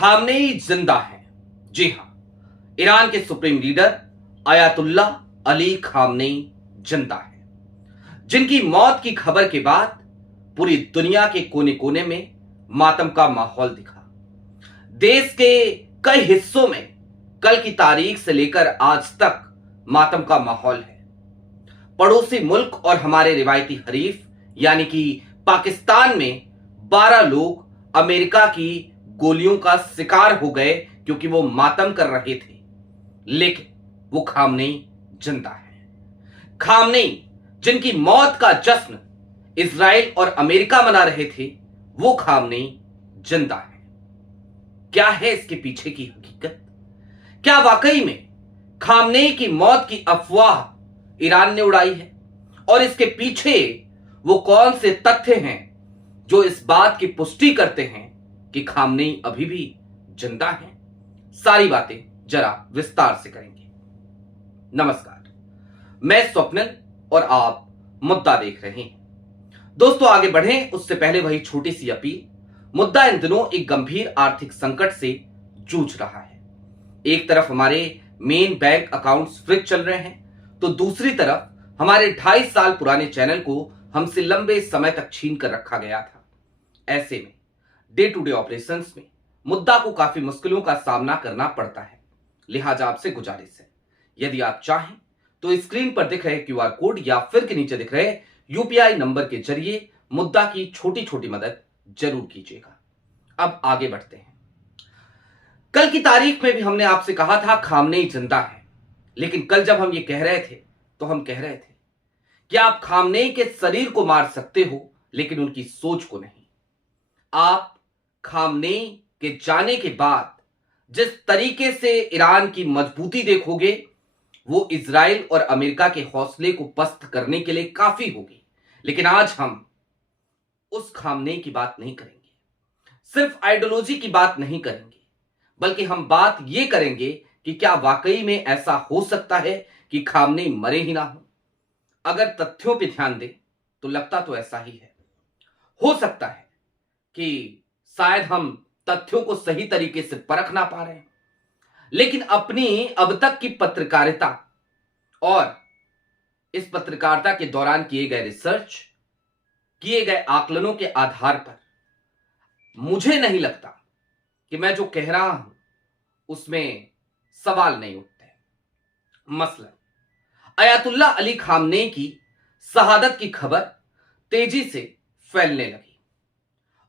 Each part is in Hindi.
खामनेई जिंदा है। जी हां, ईरान के supreme leader Ayatollah Ali Khamenei जिंदा है, जिनकी मौत की खबर के बाद पूरी दुनिया के कोने कोने में मातम का माहौल दिखा। देश के कई हिस्सों में कल की तारीख से लेकर आज तक मातम का माहौल है। पड़ोसी मुल्क और हमारे रिवायती हरीफ यानी कि पाकिस्तान में 12 लोग अमेरिका की गोलियों का शिकार हो गए क्योंकि वो मातम कर रहे थे, लेकिन वो खामनेई जिंदा है। खामनेई जिनकी मौत का जश्न इजराइल और अमेरिका मना रहे थे, वो खामनेई जिंदा है। क्या है इसके पीछे की हकीकत? क्या वाकई में खामनेई की मौत की अफवाह ईरान ने उड़ाई है? और इसके पीछे वो कौन से तथ्य हैं जो इस बात की पुष्टि करते हैं कि खामनेई अभी भी जिंदा हैं? सारी बातें जरा विस्तार से करेंगे। नमस्कार, मैं स्वप्निल और आप मुद्दा देख रहे हैं। दोस्तों, आगे बढ़ें उससे पहले वही छोटी सी अपील। मुद्दा इन दिनों एक गंभीर आर्थिक संकट से जूझ रहा है। एक तरफ हमारे मेन बैंक अकाउंट्स फ्रीज चल रहे हैं, तो दूसरी तरफ हमारे 2.5 साल पुराने चैनल को हमसे लंबे समय तक छीन कर रखा गया था। ऐसे में डे टू डे ऑपरेशंस में मुद्दा को काफी मुश्किलों का सामना करना पड़ता है। लिहाजा आपसे गुजारिश है, यदि आप चाहें तो स्क्रीन पर दिख रहे क्यूआर कोड या फिर के नीचे दिख रहे यूपीआई नंबर के जरिए मुद्दा की छोटी छोटी मदद जरूर कीजिएगा। अब आगे बढ़ते हैं। कल की तारीख में भी हमने आपसे कहा था खामनेई जिंदा है, लेकिन कल जब हम ये कह रहे थे तो हम कह रहे थे कि आप खामनेई के शरीर को मार सकते हो लेकिन उनकी सोच को नहीं। आप खामनेई के जाने के बाद जिस तरीके से ईरान की मजबूती देखोगे, वो इजराइल और अमेरिका के हौसले को पस्त करने के लिए काफी होगी। लेकिन आज हम उस खामनेई की बात नहीं करेंगे, सिर्फ आइडियोलॉजी की बात नहीं करेंगे, बल्कि हम बात यह करेंगे कि क्या वाकई में ऐसा हो सकता है कि खामनेई मरे ही ना हो। अगर तथ्यों पर ध्यान दें तो लगता तो ऐसा ही है। हो सकता है कि शायद हम तथ्यों को सही तरीके से परख ना पा रहे हैं, लेकिन अपनी अब तक की पत्रकारिता और इस पत्रकारिता के दौरान किए गए रिसर्च, किए गए आकलनों के आधार पर मुझे नहीं लगता कि मैं जो कह रहा हूं उसमें सवाल नहीं उठते। मसलन अयातुल्ला अली खामनेई की शहादत की खबर तेजी से फैलने लगी,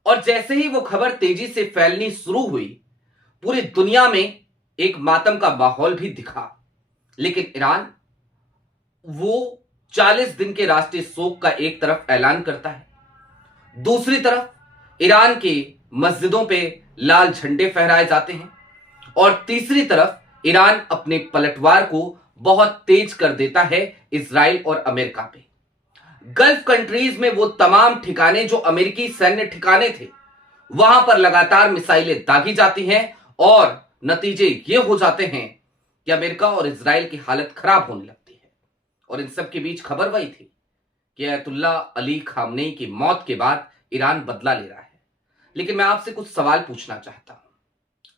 और जैसे ही वो खबर तेजी से फैलनी शुरू हुई, पूरी दुनिया में एक मातम का माहौल भी दिखा। लेकिन ईरान वो 40 दिन के राष्ट्रीय शोक का एक तरफ ऐलान करता है, दूसरी तरफ ईरान की मस्जिदों पे लाल झंडे फहराए जाते हैं, और तीसरी तरफ ईरान अपने पलटवार को बहुत तेज कर देता है इजराइल और अमेरिका पे। गल्फ कंट्रीज में वो तमाम ठिकाने जो अमेरिकी सैन्य ठिकाने थे, वहां पर लगातार मिसाइलें दागी जाती हैं, और नतीजे ये हो जाते हैं कि अमेरिका और इजराइल की हालत खराब होने लगती है। और इन सब के बीच खबर वही थी कि अयतुल्ला अली खामनेई की मौत के बाद ईरान बदला ले रहा है। लेकिन मैं आपसे कुछ सवाल पूछना चाहता हूं।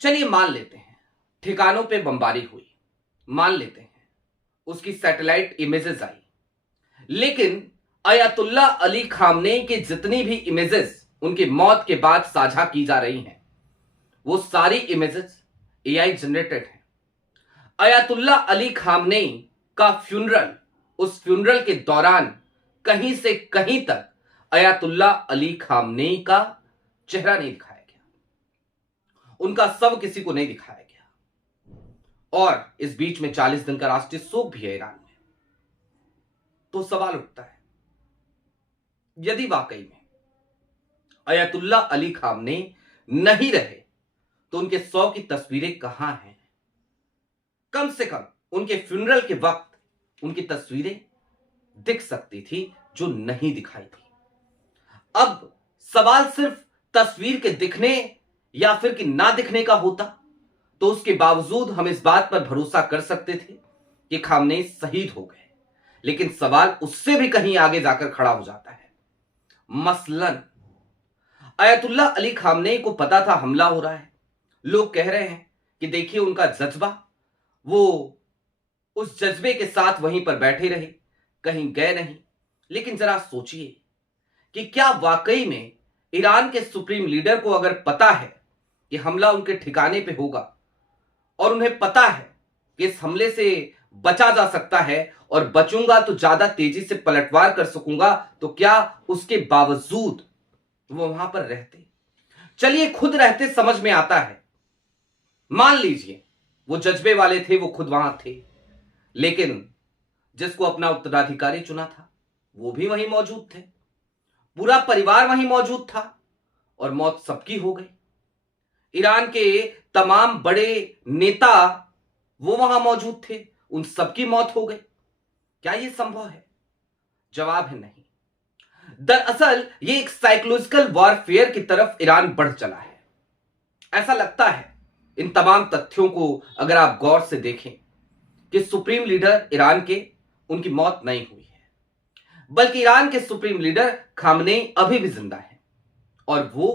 चलिए मान लेते हैं ठिकानों पे बमबारी हुई, मान लेते हैं उसकी सैटेलाइट इमेजेस आई, लेकिन अयतुल्ला अली खामनेई की जितनी भी इमेजेस उनकी मौत के बाद साझा की जा रही हैं, वो सारी इमेजेस एआई जनरेटेड हैं। अयतुल्ला अली खामनेई का फ्यूनरल, उस फ्यूनरल के दौरान कहीं से कहीं तक अयतुल्ला अली खामनेई का चेहरा नहीं दिखाया गया, उनका शव किसी को नहीं दिखाया गया, और इस बीच में 40 दिन का राष्ट्रीय शोक भी है ईरान में। तो सवाल उठता है, यदि वाकई में अयतुल्ला अली खामनेई नहीं रहे तो उनके शव की तस्वीरें कहां हैं? कम से कम उनके फ्यूनरल के वक्त उनकी तस्वीरें दिख सकती थी, जो नहीं दिखाई थी। अब सवाल सिर्फ तस्वीर के दिखने या फिर कि ना दिखने का होता तो उसके बावजूद हम इस बात पर भरोसा कर सकते थे कि खामनेई शहीद हो गए। लेकिन सवाल उससे भी कहीं आगे जाकर खड़ा हो जाता है। मसलन अयतुल्ला अली खामनेई को पता था हमला हो रहा है। लोग कह रहे हैं कि देखिए उनका जज्बा, वो उस जज्बे के साथ वहीं पर बैठे रहे, कहीं गए नहीं। लेकिन जरा सोचिए कि क्या वाकई में ईरान के सुप्रीम लीडर को अगर पता है कि हमला उनके ठिकाने पे होगा और उन्हें पता है कि इस हमले से बचा जा सकता है और बचूंगा तो ज्यादा तेजी से पलटवार कर सकूंगा, तो क्या उसके बावजूद वो वहां पर रहते? चलिए खुद रहते समझ में आता है। मान लीजिए वो जज्बे वाले थे, वो खुद वहां थे, लेकिन जिसको अपना उत्तराधिकारी चुना था वो भी वहीं मौजूद थे, पूरा परिवार वहीं मौजूद था और मौत सबकी हो गई। ईरान के तमाम बड़े नेता वो वहां मौजूद थे, उन सबकी मौत हो गई। क्या यह संभव है? जवाब है नहीं। दरअसल ये एक साइकोलॉजिकल वॉरफेयर की तरफ ईरान बढ़ चला है। ऐसा लगता है इन तमाम तथ्यों को अगर आप गौर से देखें कि सुप्रीम लीडर ईरान के, उनकी मौत नहीं हुई है, बल्कि ईरान के सुप्रीम लीडर खामनेई अभी भी जिंदा है और वो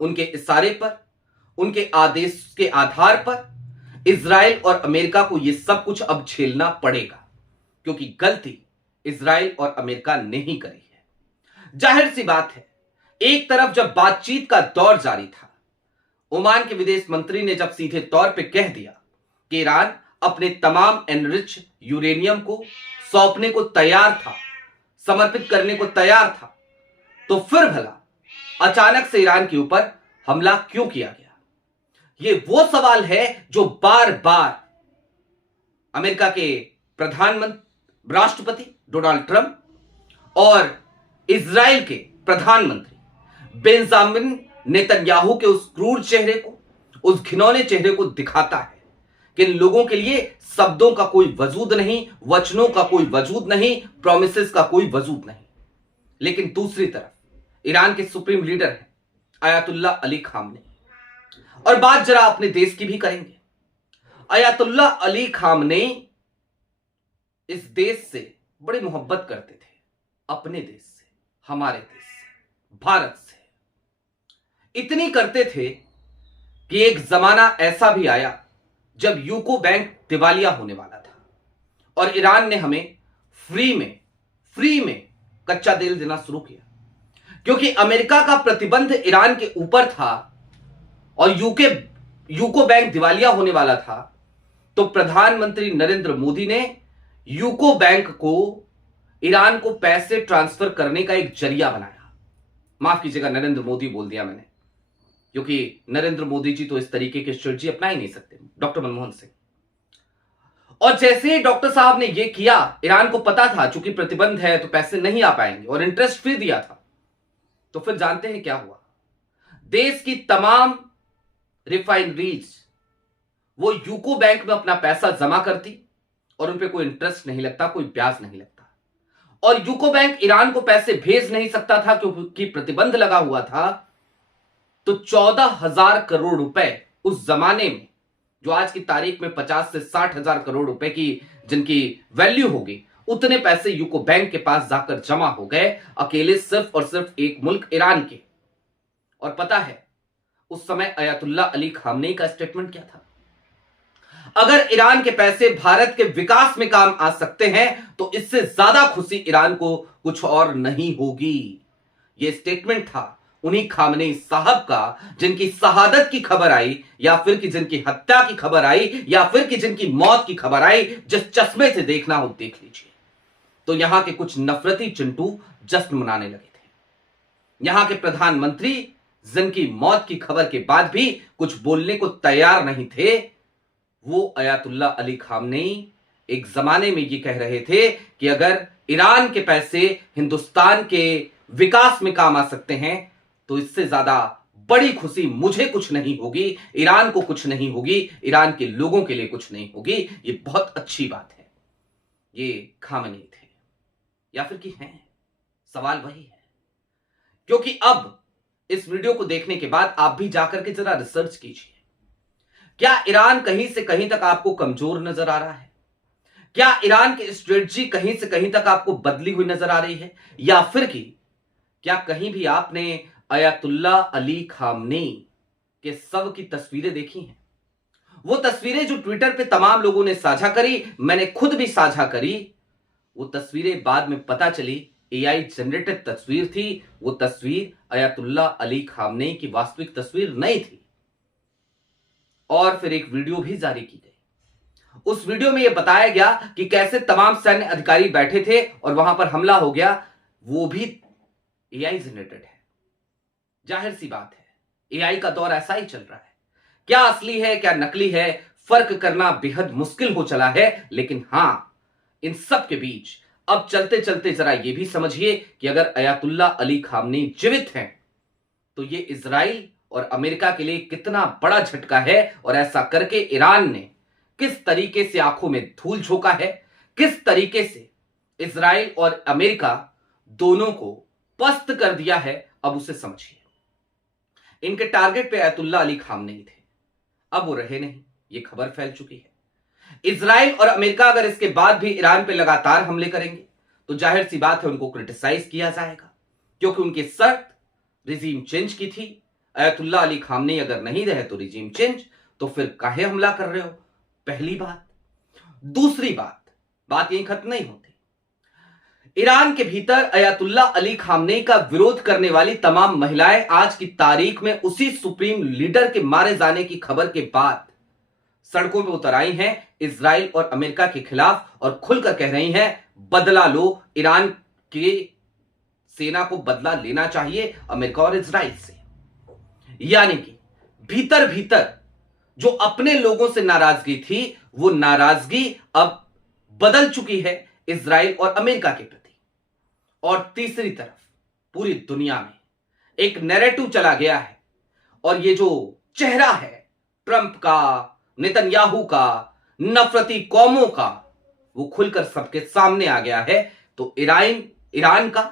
उनके इशारे पर, उनके आदेश के आधार पर इजराइल और अमेरिका को यह सब कुछ अब झेलना पड़ेगा, क्योंकि गलती इजराइल और अमेरिका ने ही करी है। जाहिर सी बात है, एक तरफ जब बातचीत का दौर जारी था, ओमान के विदेश मंत्री ने जब सीधे तौर पे कह दिया कि ईरान अपने तमाम एनरिच यूरेनियम को सौंपने को तैयार था, समर्पित करने को तैयार था, तो फिर भला अचानक से ईरान के ऊपर हमला क्यों किया गया? ये वो सवाल है जो बार बार अमेरिका के प्रधानमंत्री राष्ट्रपति डोनाल्ड ट्रंप और इजराइल के प्रधानमंत्री बेंजामिन नेतन्याहू के उस क्रूर चेहरे को, उस घिनौने चेहरे को दिखाता है कि इन लोगों के लिए शब्दों का कोई वजूद नहीं, वचनों का कोई वजूद नहीं, प्रोमिसेस का कोई वजूद नहीं। लेकिन दूसरी तरफ ईरान के सुप्रीम लीडर हैं अयतुल्ला अली खामनेई, और बात जरा अपने देश की भी करेंगे। अयतुल्ला अली खामनेई इस देश से बड़ी मोहब्बत करते थे, अपने देश से, हमारे देश से, भारत से। इतनी करते थे कि एक जमाना ऐसा भी आया जब यूको बैंक दिवालिया होने वाला था और ईरान ने हमें फ्री में कच्चा तेल देना शुरू किया, क्योंकि अमेरिका का प्रतिबंध ईरान के ऊपर था और यूको बैंक दिवालिया होने वाला था। तो प्रधानमंत्री नरेंद्र मोदी ने यूको बैंक को ईरान को पैसे ट्रांसफर करने का एक जरिया बनाया। माफ कीजिएगा, नरेंद्र मोदी बोल दिया मैंने, क्योंकि नरेंद्र मोदी जी तो इस तरीके की स्ट्रेटजी अपना ही नहीं सकते, डॉक्टर मनमोहन सिंह। और जैसे ही डॉक्टर साहब ने यह किया, ईरान को पता था चूंकि प्रतिबंध है तो पैसे नहीं आ पाएंगे और इंटरेस्ट फ्री दिया था, तो फिर जानते हैं क्या हुआ? देश की तमाम रिफाइनरीज वो यूको बैंक में अपना पैसा जमा करती और उन पे कोई इंटरेस्ट नहीं लगता, कोई ब्याज नहीं लगता। और यूको बैंक ईरान को पैसे भेज नहीं सकता था क्योंकि प्रतिबंध लगा हुआ था। तो 14,000 करोड़ रुपए उस जमाने में, जो आज की तारीख में 50 से 60,000 करोड़ रुपए की जिनकी वैल्यू होगी, उतने पैसे यूको बैंक के पास जाकर जमा हो गए, अकेले सिर्फ और सिर्फ एक मुल्क ईरान के। और पता है उस समय अयतुल्ला अली खामनेई का स्टेटमेंट क्या था? अगर ईरान के पैसे भारत के विकास में काम आ सकते हैं तो इससे ज्यादा खुशी ईरान को कुछ और नहीं होगी। यह स्टेटमेंट था उन्हीं खामनेई साहब का, जिनकी शहादत की खबर आई या फिर कि जिनकी हत्या की खबर आई या फिर कि जिनकी मौत की खबर आई। जिस चश्मे से देखना हो देख लीजिए। तो यहां के कुछ नफरती चिंटू जश्न मनाने लगे थे। यहां के प्रधानमंत्री जिनकी मौत की खबर के बाद भी कुछ बोलने को तैयार नहीं थे, वो अयतुल्ला अली खामनेई एक जमाने में ये कह रहे थे कि अगर ईरान के पैसे हिंदुस्तान के विकास में काम आ सकते हैं तो इससे ज्यादा बड़ी खुशी मुझे कुछ नहीं होगी, ईरान को कुछ नहीं होगी, ईरान के लोगों के लिए कुछ नहीं होगी। ये बहुत अच्छी बात है। ये खामनेई थे या फिर कि हैं? सवाल वही है, क्योंकि अब इस वीडियो को देखने के बाद आप भी जाकर के जरा रिसर्च कीजिए। क्या ईरान कहीं से कहीं तक आपको कमजोर नजर आ रहा है? क्या ईरान की स्ट्रेटजी कहीं से कहीं तक आपको बदली हुई नजर आ रही है? या फिर कि क्या कहीं भी आपने अयातुल्ला अली खामनेई के शव की तस्वीरें देखी हैं? वो तस्वीरें जो ट्विटर पे तमाम लोगों ने साझा करी, मैंने खुद भी साझा करी, वो तस्वीरें बाद में पता चली एआई जनरेटेड तस्वीर थी। वो तस्वीर अयातुल्ला अली खामनेई की वास्तविक तस्वीर नहीं थी। और फिर एक वीडियो भी जारी की गई। उस वीडियो में यह बताया गया कि कैसे तमाम सैन्य अधिकारी बैठे थे और वहां पर हमला हो गया। वो भी एआई जनरेटेड है। जाहिर सी बात है, एआई का दौर ऐसा ही चल रहा है। क्या असली है क्या नकली है, फर्क करना बेहद मुश्किल हो चला है। लेकिन हां, इन सब के बीच अब चलते चलते जरा यह भी समझिए कि अगर अयातुल्ला अली खामनेई जीवित हैं तो यह इजराइल और अमेरिका के लिए कितना बड़ा झटका है। और ऐसा करके ईरान ने किस तरीके से आंखों में धूल झोंका है, किस तरीके से इजराइल और अमेरिका दोनों को पस्त कर दिया है, अब उसे समझिए। इनके टारगेट पे अयातुल्ला अली खामनेई थे, अब वो रहे नहीं, ये खबर फैल चुकी है। इजराइल और अमेरिका अगर इसके बाद भी ईरान पे लगातार हमले करेंगे तो जाहिर सी बात है उनको क्रिटिसाइज किया जाएगा, क्योंकि उनकी शर्त रिजीम चेंज की थी। अयातुल्ला अली खामनेई अगर नहीं रहे तो रिजीम चेंज, तो फिर काहे हमला कर रहे हो, पहली बात। दूसरी बात यही खत्म नहीं होती। ईरान के भीतर अयातुल्ला अली खामनेई का विरोध करने वाली तमाम महिलाएं आज की तारीख में उसी सुप्रीम लीडर के मारे जाने की खबर के बाद सड़कों पर उतर आई हैं इजराइल और अमेरिका के खिलाफ और खुलकर कह रही हैं बदला लो, ईरान के सेना को बदला लेना चाहिए अमेरिका और इजराइल से। यानी कि भीतर भीतर जो अपने लोगों से नाराजगी थी, वो नाराजगी अब बदल चुकी है इजराइल और अमेरिका के प्रति। और तीसरी तरफ पूरी दुनिया में एक नैरेटिव चला गया है, और ये जो चेहरा है ट्रंप का, नेतन्याहू का, नफरती कौमों का, वो खुलकर सबके सामने आ गया है। तो ईरान का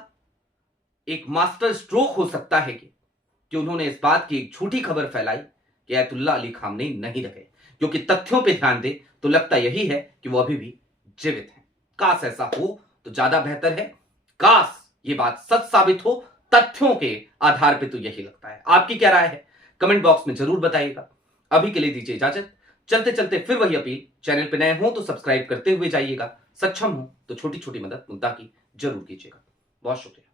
एक मास्टर स्ट्रोक हो सकता है कि उन्होंने इस बात की एक झूठी खबर फैलाई कि अयातुल्ला अली खामनेई नहीं रहे, क्योंकि तथ्यों पे ध्यान दे तो लगता यही है कि वो अभी भी जीवित हैं। काश ऐसा हो तो ज्यादा बेहतर है, काश ये बात सच साबित हो तथ्यों के आधार पे, तो यही लगता है। आपकी क्या राय है कमेंट बॉक्स में जरूर बताइएगा। अभी के लिए दीजिए इजाजत। चलते चलते फिर वही अपील, चैनल पे नए हो तो सब्सक्राइब करते हुए जाइएगा, सक्षम हो तो छोटी छोटी मदद मुद्दा की जरूर कीजिएगा। बहुत शुक्रिया।